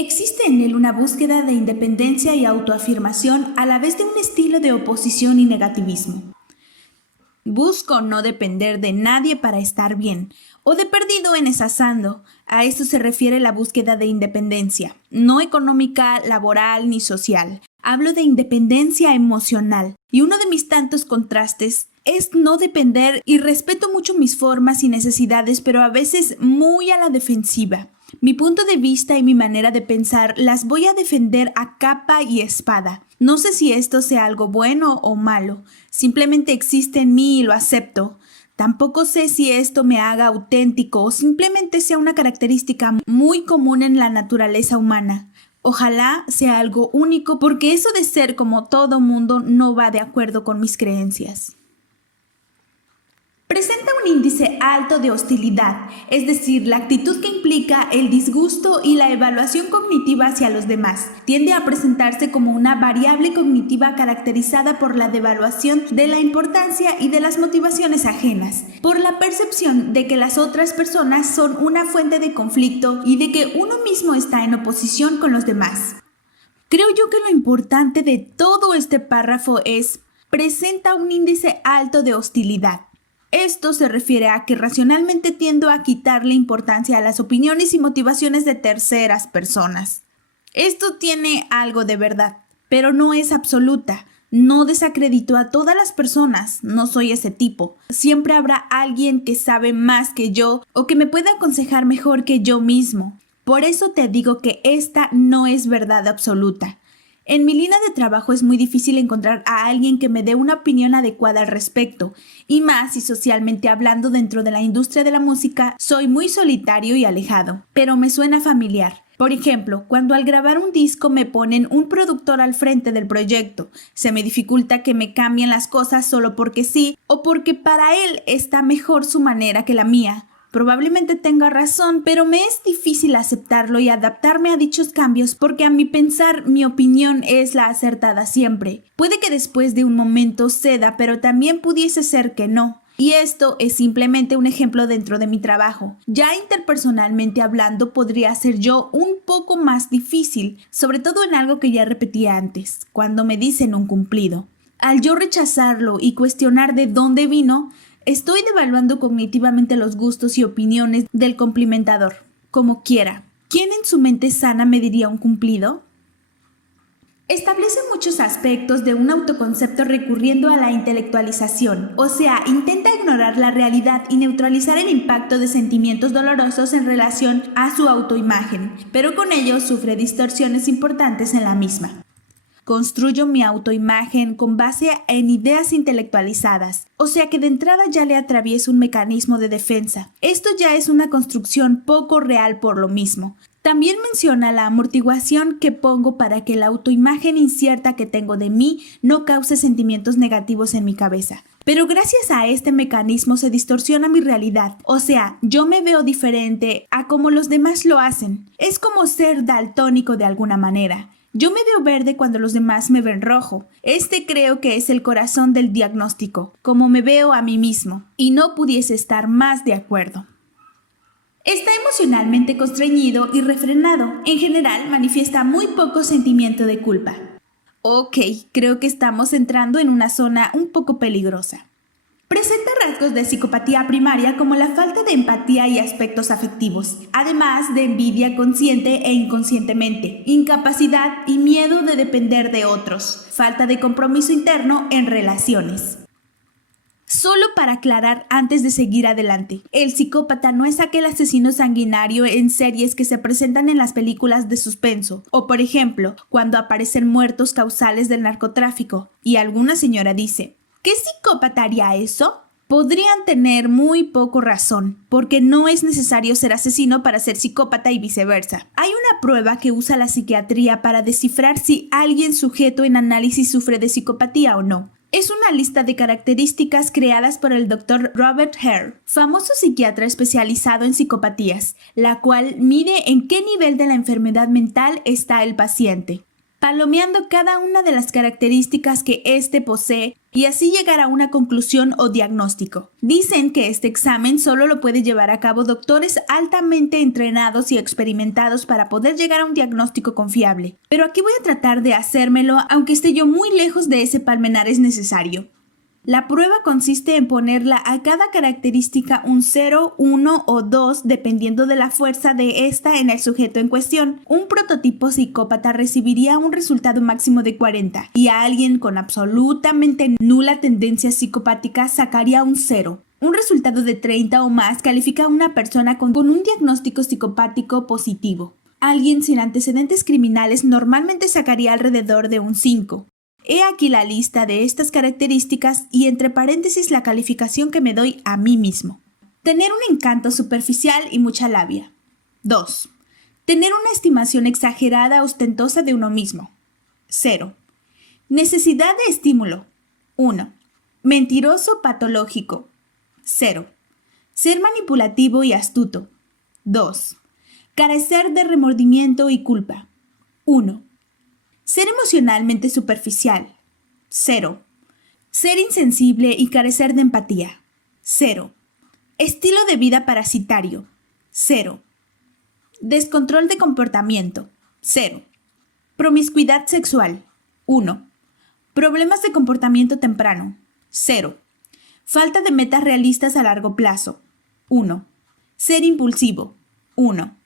Existe en él una búsqueda de independencia y autoafirmación a la vez de un estilo de oposición y negativismo. Busco no depender de nadie para estar bien, o de perdido en esasando. A eso se refiere la búsqueda de independencia, no económica, laboral ni social. Hablo de independencia emocional, y uno de mis tantos contrastes es no depender y respeto mucho mis formas y necesidades, pero a veces muy a la defensiva. Mi punto de vista y mi manera de pensar las voy a defender a capa y espada. No sé si esto sea algo bueno o malo, simplemente existe en mí y lo acepto. Tampoco sé si esto me haga auténtico o simplemente sea una característica muy común en la naturaleza humana. Ojalá sea algo único porque eso de ser como todo mundo no va de acuerdo con mis creencias. Presenta un índice alto de hostilidad, es decir, la actitud que implica el disgusto y la evaluación cognitiva hacia los demás. Tiende a presentarse como una variable cognitiva caracterizada por la devaluación de la importancia y de las motivaciones ajenas, por la percepción de que las otras personas son una fuente de conflicto y de que uno mismo está en oposición con los demás. Creo yo que lo importante de todo este párrafo es: presenta un índice alto de hostilidad. Esto se refiere a que racionalmente tiendo a quitarle importancia a las opiniones y motivaciones de terceras personas. Esto tiene algo de verdad, pero no es absoluta. No desacredito a todas las personas, no soy ese tipo. Siempre habrá alguien que sabe más que yo o que me pueda aconsejar mejor que yo mismo. Por eso te digo que esta no es verdad absoluta. En mi línea de trabajo es muy difícil encontrar a alguien que me dé una opinión adecuada al respecto, y más si socialmente hablando dentro de la industria de la música soy muy solitario y alejado, pero me suena familiar. Por ejemplo, cuando al grabar un disco me ponen un productor al frente del proyecto, se me dificulta que me cambien las cosas solo porque sí o porque para él está mejor su manera que la mía. Probablemente tenga razón, pero me es difícil aceptarlo y adaptarme a dichos cambios porque a mi pensar mi opinión es la acertada siempre. Puede que después de un momento ceda, pero también pudiese ser que no. Y esto es simplemente un ejemplo dentro de mi trabajo. Ya interpersonalmente hablando podría ser yo un poco más difícil, sobre todo en algo que ya repetí antes, cuando me dicen un cumplido. Al yo rechazarlo y cuestionar de dónde vino, estoy devaluando cognitivamente los gustos y opiniones del complimentador. Como quiera. ¿Quién en su mente sana me diría un cumplido? Establece muchos aspectos de un autoconcepto recurriendo a la intelectualización, o sea, intenta ignorar la realidad y neutralizar el impacto de sentimientos dolorosos en relación a su autoimagen, pero con ello sufre distorsiones importantes en la misma. Construyo mi autoimagen con base en ideas intelectualizadas, o sea que de entrada ya le atravieso un mecanismo de defensa. Esto ya es una construcción poco real por lo mismo. También menciona la amortiguación que pongo para que la autoimagen incierta que tengo de mí no cause sentimientos negativos en mi cabeza. Pero gracias a este mecanismo se distorsiona mi realidad, o sea, yo me veo diferente a como los demás lo hacen. Es como ser daltónico de alguna manera. Yo me veo verde cuando los demás me ven rojo. Este creo que es el corazón del diagnóstico, como me veo a mí mismo, y no pudiese estar más de acuerdo. Está emocionalmente constreñido y refrenado. En general, manifiesta muy poco sentimiento de culpa. Ok, creo que estamos entrando en una zona un poco peligrosa. Presenta rasgos de psicopatía primaria como la falta de empatía y aspectos afectivos, además de envidia consciente e inconscientemente, incapacidad y miedo de depender de otros, falta de compromiso interno en relaciones. Solo para aclarar antes de seguir adelante, el psicópata no es aquel asesino sanguinario en series que se presentan en las películas de suspenso, o por ejemplo, cuando aparecen muertos causales del narcotráfico, y alguna señora dice: ¿qué psicópata haría eso? Podrían tener muy poco razón, porque no es necesario ser asesino para ser psicópata y viceversa. Hay una prueba que usa la psiquiatría para descifrar si alguien sujeto en análisis sufre de psicopatía o no. Es una lista de características creadas por el Dr. Robert Hare, famoso psiquiatra especializado en psicopatías, la cual mide en qué nivel de la enfermedad mental está el paciente. palomeando cada una de las características que éste posee y así llegar a una conclusión o diagnóstico. Dicen que este examen solo lo puede llevar a cabo doctores altamente entrenados y experimentados para poder llegar a un diagnóstico confiable. Pero aquí voy a tratar de hacérmelo aunque esté yo muy lejos de ese palmenares necesario. La prueba consiste en ponerla a cada característica un 0, 1 o 2 dependiendo de la fuerza de esta en el sujeto en cuestión. Un prototipo psicópata recibiría un resultado máximo de 40 y a alguien con absolutamente nula tendencia psicopática sacaría un 0. Un resultado de 30 o más califica a una persona con un diagnóstico psicopático positivo. Alguien sin antecedentes criminales normalmente sacaría alrededor de un 5. He aquí la lista de estas características y entre paréntesis la calificación que me doy a mí mismo. Tener un encanto superficial y mucha labia. 2. Tener una estimación exagerada ostentosa de uno mismo. 0. Necesidad de estímulo. 1. Mentiroso patológico. 0. Ser manipulativo y astuto. 2. Carecer de remordimiento y culpa. 1. Ser emocionalmente superficial. 0. Ser insensible y carecer de empatía. 0. Estilo de vida parasitario. 0. Descontrol de comportamiento. 0. Promiscuidad sexual. 1. Problemas de comportamiento temprano. 0. Falta de metas realistas a largo plazo. 1. Ser impulsivo. 1.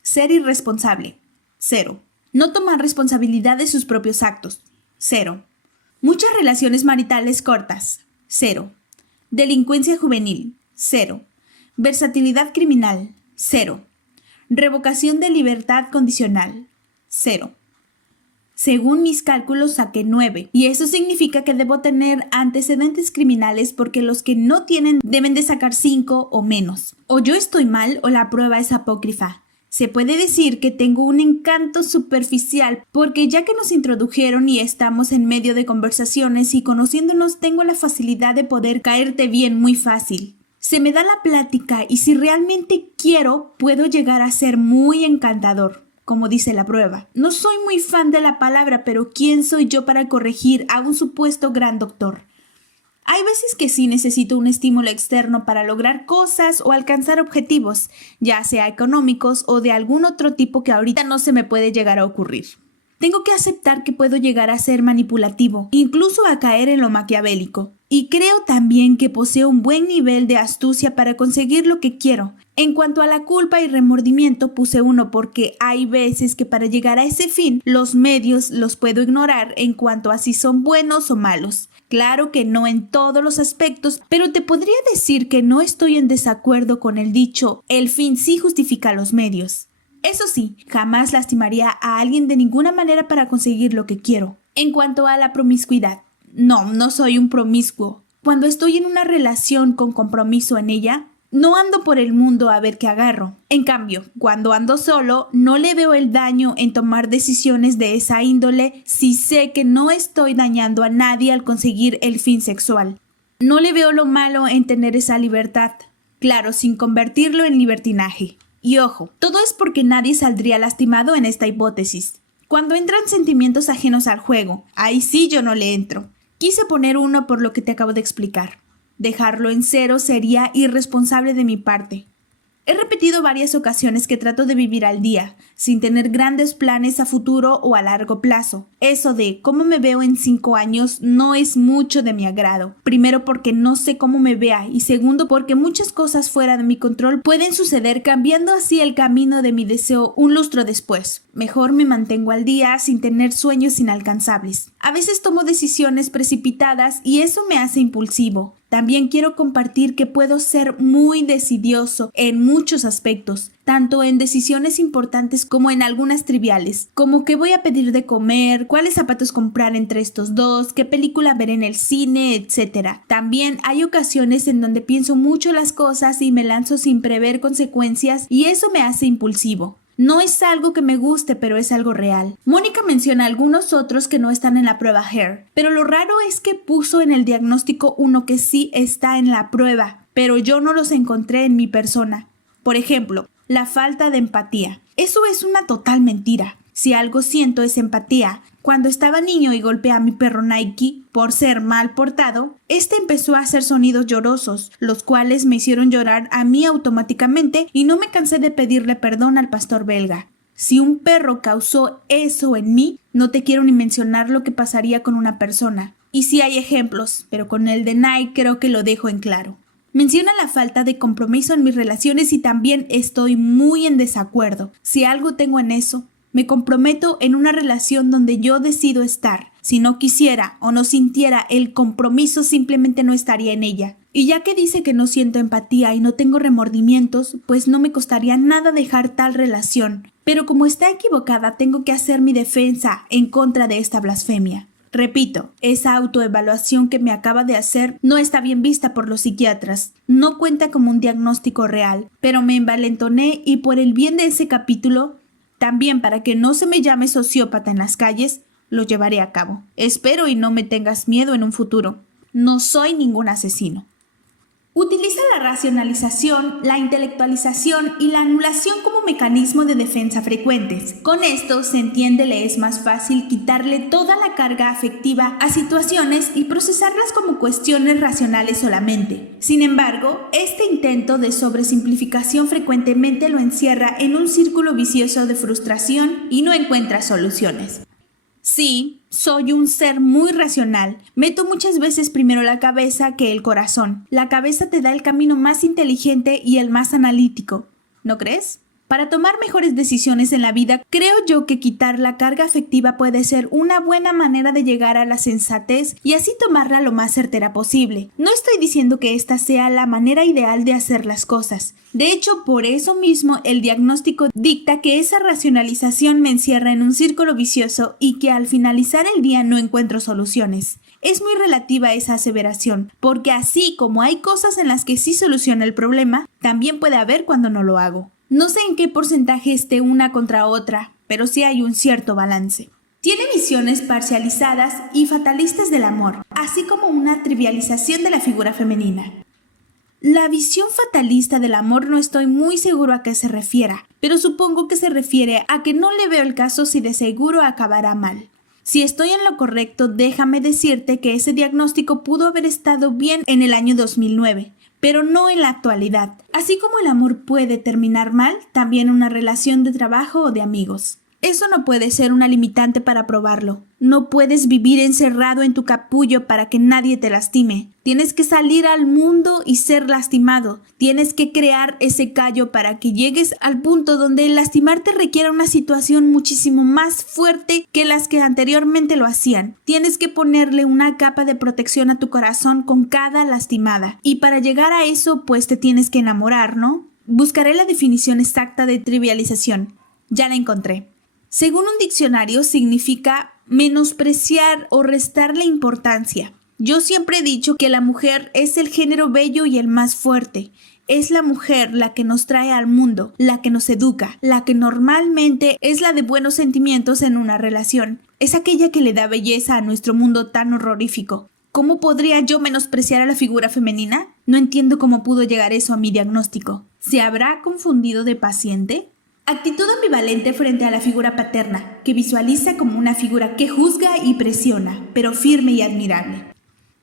Ser irresponsable. 0. No tomar responsabilidad de sus propios actos. 0. Muchas relaciones maritales cortas. 0. Delincuencia juvenil. 0. Versatilidad criminal. 0. Revocación de libertad condicional. 0. Según mis cálculos saqué 9 y eso significa que debo tener antecedentes criminales porque los que no tienen deben de sacar 5 o menos. O yo estoy mal o la prueba es apócrifa. Se puede decir que tengo un encanto superficial porque ya que nos introdujeron y estamos en medio de conversaciones y conociéndonos tengo la facilidad de poder caerte bien muy fácil. Se me da la plática y si realmente quiero puedo llegar a ser muy encantador, como dice la prueba. No soy muy fan de la palabra, pero ¿quién soy yo para corregir a un supuesto gran doctor? Hay veces que sí necesito un estímulo externo para lograr cosas o alcanzar objetivos, ya sea económicos o de algún otro tipo que ahorita no se me puede llegar a ocurrir. Tengo que aceptar que puedo llegar a ser manipulativo, incluso a caer en lo maquiavélico. Y creo también que poseo un buen nivel de astucia para conseguir lo que quiero. En cuanto a la culpa y remordimiento puse 1 porque hay veces que para llegar a ese fin los medios los puedo ignorar en cuanto a si son buenos o malos. Claro que no en todos los aspectos, pero te podría decir que no estoy en desacuerdo con el dicho, el fin sí justifica los medios. Eso sí, jamás lastimaría a alguien de ninguna manera para conseguir lo que quiero. En cuanto a la promiscuidad, no soy un promiscuo. Cuando estoy en una relación con compromiso en ella, no ando por el mundo a ver qué agarro. En cambio, cuando ando solo, no le veo el daño en tomar decisiones de esa índole si sé que no estoy dañando a nadie al conseguir el fin sexual. No le veo lo malo en tener esa libertad, claro, sin convertirlo en libertinaje. Y ojo, todo es porque nadie saldría lastimado en esta hipótesis. Cuando entran sentimientos ajenos al juego, ahí sí yo no le entro. Quise poner 1 por lo que te acabo de explicar. Dejarlo en 0 sería irresponsable de mi parte. He repetido varias ocasiones que trato de vivir al día, sin tener grandes planes a futuro o a largo plazo. Eso de cómo me veo en 5 años no es mucho de mi agrado. Primero porque no sé cómo me vea y segundo porque muchas cosas fuera de mi control pueden suceder cambiando así el camino de mi deseo un lustro después. Mejor me mantengo al día sin tener sueños inalcanzables. A veces tomo decisiones precipitadas y eso me hace impulsivo. También quiero compartir que puedo ser muy decidioso en muchos aspectos, tanto en decisiones importantes como en algunas triviales, como qué voy a pedir de comer, cuáles zapatos comprar entre estos dos, qué película ver en el cine, etc. También hay ocasiones en donde pienso mucho las cosas y me lanzo sin prever consecuencias y eso me hace impulsivo. No es algo que me guste, pero es algo real. Mónica menciona algunos otros que no están en la prueba HARE, pero lo raro es que puso en el diagnóstico uno que sí está en la prueba, pero yo no los encontré en mi persona. Por ejemplo, la falta de empatía. Eso es una total mentira. Si algo siento es empatía. Cuando estaba niño y golpeé a mi perro Nike por ser mal portado, este empezó a hacer sonidos llorosos, los cuales me hicieron llorar a mí automáticamente y no me cansé de pedirle perdón al pastor belga. Si un perro causó eso en mí, no te quiero ni mencionar lo que pasaría con una persona. Y sí hay ejemplos, pero con el de Nike creo que lo dejo en claro. Menciona la falta de compromiso en mis relaciones y también estoy muy en desacuerdo. Si algo tengo en eso, me comprometo en una relación donde yo decido estar. Si no quisiera o no sintiera el compromiso, simplemente no estaría en ella. Y ya que dice que no siento empatía y no tengo remordimientos, pues no me costaría nada dejar tal relación. Pero como está equivocada, tengo que hacer mi defensa en contra de esta blasfemia. Repito, esa autoevaluación que me acaba de hacer no está bien vista por los psiquiatras. No cuenta como un diagnóstico real, pero me envalentoné y por el bien de ese capítulo, también para que no se me llame sociópata en las calles, lo llevaré a cabo. Espero y no me tengas miedo en un futuro. No soy ningún asesino. Utiliza la racionalización, la intelectualización y la anulación como mecanismo de defensa frecuentes. Con esto se entiende le es más fácil quitarle toda la carga afectiva a situaciones y procesarlas como cuestiones racionales solamente. Sin embargo, este intento de sobresimplificación frecuentemente lo encierra en un círculo vicioso de frustración y no encuentra soluciones. Sí, soy un ser muy racional. Meto muchas veces primero la cabeza que el corazón. La cabeza te da el camino más inteligente y el más analítico, ¿no crees? Para tomar mejores decisiones en la vida, creo yo que quitar la carga afectiva puede ser una buena manera de llegar a la sensatez y así tomarla lo más certera posible. No estoy diciendo que esta sea la manera ideal de hacer las cosas. De hecho, por eso mismo el diagnóstico dicta que esa racionalización me encierra en un círculo vicioso y que al finalizar el día no encuentro soluciones. Es muy relativa esa aseveración, porque así como hay cosas en las que sí soluciona el problema, también puede haber cuando no lo hago. No sé en qué porcentaje esté una contra otra, pero sí hay un cierto balance. Tiene visiones parcializadas y fatalistas del amor, así como una trivialización de la figura femenina. La visión fatalista del amor no estoy muy seguro a qué se refiera, pero supongo que se refiere a que no le veo el caso si de seguro acabará mal. Si estoy en lo correcto, déjame decirte que ese diagnóstico pudo haber estado bien en el año 2009. Pero no en la actualidad. Así como el amor puede terminar mal, también una relación de trabajo o de amigos. Eso no puede ser una limitante para probarlo. No puedes vivir encerrado en tu capullo para que nadie te lastime. Tienes que salir al mundo y ser lastimado. Tienes que crear ese callo para que llegues al punto donde el lastimarte requiera una situación muchísimo más fuerte que las que anteriormente lo hacían. Tienes que ponerle una capa de protección a tu corazón con cada lastimada. Y para llegar a eso, pues te tienes que enamorar, ¿no? Buscaré la definición exacta de trivialización. Ya la encontré. Según un diccionario, significa menospreciar o restarle importancia. Yo siempre he dicho que la mujer es el género bello y el más fuerte. Es la mujer la que nos trae al mundo, la que nos educa, la que normalmente es la de buenos sentimientos en una relación. Es aquella que le da belleza a nuestro mundo tan horrorífico. ¿Cómo podría yo menospreciar a la figura femenina? No entiendo cómo pudo llegar eso a mi diagnóstico. ¿Se habrá confundido de paciente? Actitud ambivalente frente a la figura paterna, que visualiza como una figura que juzga y presiona, pero firme y admirable.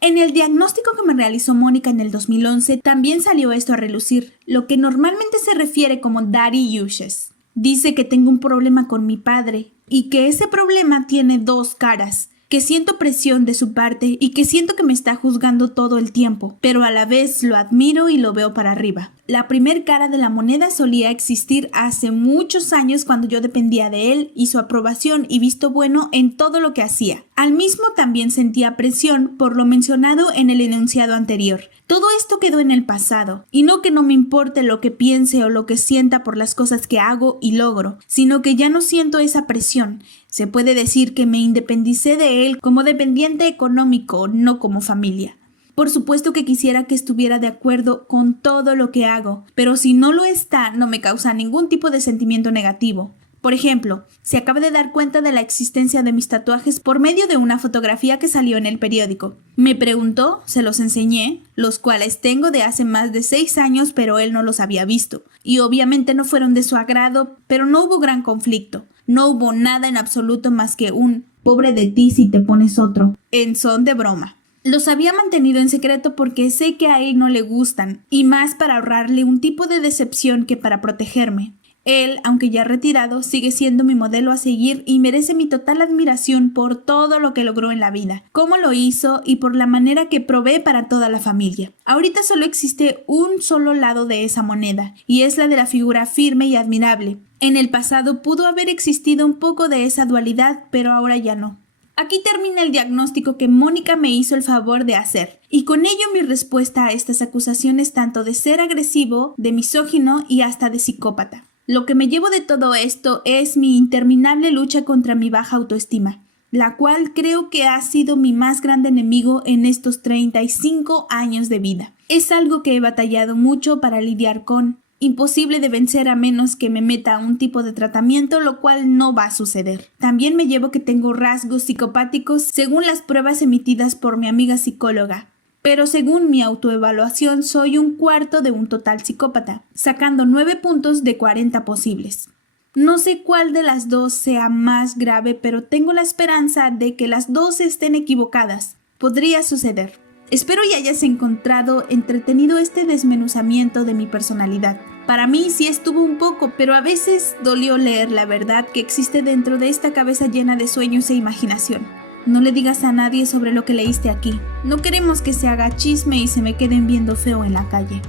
En el diagnóstico que me realizó Mónica en el 2011 también salió esto a relucir, lo que normalmente se refiere como daddy issues. Dice que tengo un problema con mi padre y que ese problema tiene dos caras, que siento presión de su parte y que siento que me está juzgando todo el tiempo, pero a la vez lo admiro y lo veo para arriba. La primer cara de la moneda solía existir hace muchos años cuando yo dependía de él y su aprobación y visto bueno en todo lo que hacía. Al mismo también sentía presión por lo mencionado en el enunciado anterior. Todo esto quedó en el pasado, y no que no me importe lo que piense o lo que sienta por las cosas que hago y logro, sino que ya no siento esa presión. Se puede decir que me independicé de él como dependiente económico, no como familia. Por supuesto que quisiera que estuviera de acuerdo con todo lo que hago, pero si no lo está, no me causa ningún tipo de sentimiento negativo. Por ejemplo, se acaba de dar cuenta de la existencia de mis tatuajes por medio de una fotografía que salió en el periódico. Me preguntó, se los enseñé, los cuales tengo de hace más de 6 años, pero él no los había visto. Y obviamente no fueron de su agrado, pero no hubo gran conflicto. No hubo nada en absoluto más que un Pobre de ti si te pones otro. En son de broma. Los había mantenido en secreto porque sé que a él no le gustan, y más para ahorrarle un tipo de decepción que para protegerme. Él, aunque ya retirado, sigue siendo mi modelo a seguir y merece mi total admiración por todo lo que logró en la vida, cómo lo hizo y por la manera que provee para toda la familia. Ahorita solo existe un solo lado de esa moneda, y es la de la figura firme y admirable. En el pasado pudo haber existido un poco de esa dualidad, pero ahora ya no. Aquí termina el diagnóstico que Mónica me hizo el favor de hacer, y con ello mi respuesta a estas acusaciones tanto de ser agresivo, de misógino y hasta de psicópata. Lo que me llevo de todo esto es mi interminable lucha contra mi baja autoestima, la cual creo que ha sido mi más grande enemigo en estos 35 años de vida. Es algo que he batallado mucho para lidiar con, imposible de vencer a menos que me meta a un tipo de tratamiento, lo cual no va a suceder. También me llevo que tengo rasgos psicopáticos según las pruebas emitidas por mi amiga psicóloga. Pero según mi autoevaluación soy un cuarto de un total psicópata, sacando 9 puntos de 40 posibles. No sé cuál de las dos sea más grave, pero tengo la esperanza de que las dos estén equivocadas. Podría suceder. Espero y hayas encontrado entretenido este desmenuzamiento de mi personalidad. Para mí sí estuvo un poco, pero a veces dolió leer la verdad que existe dentro de esta cabeza llena de sueños e imaginación. No le digas a nadie sobre lo que leíste aquí. No queremos que se haga chisme y se me queden viendo feo en la calle.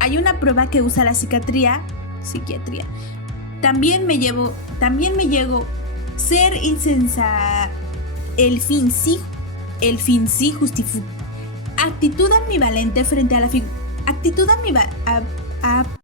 Hay una prueba que usa la psiquiatría. También me llegó ser insensa. El fin sí justifica. Actitud ambivalente frente a la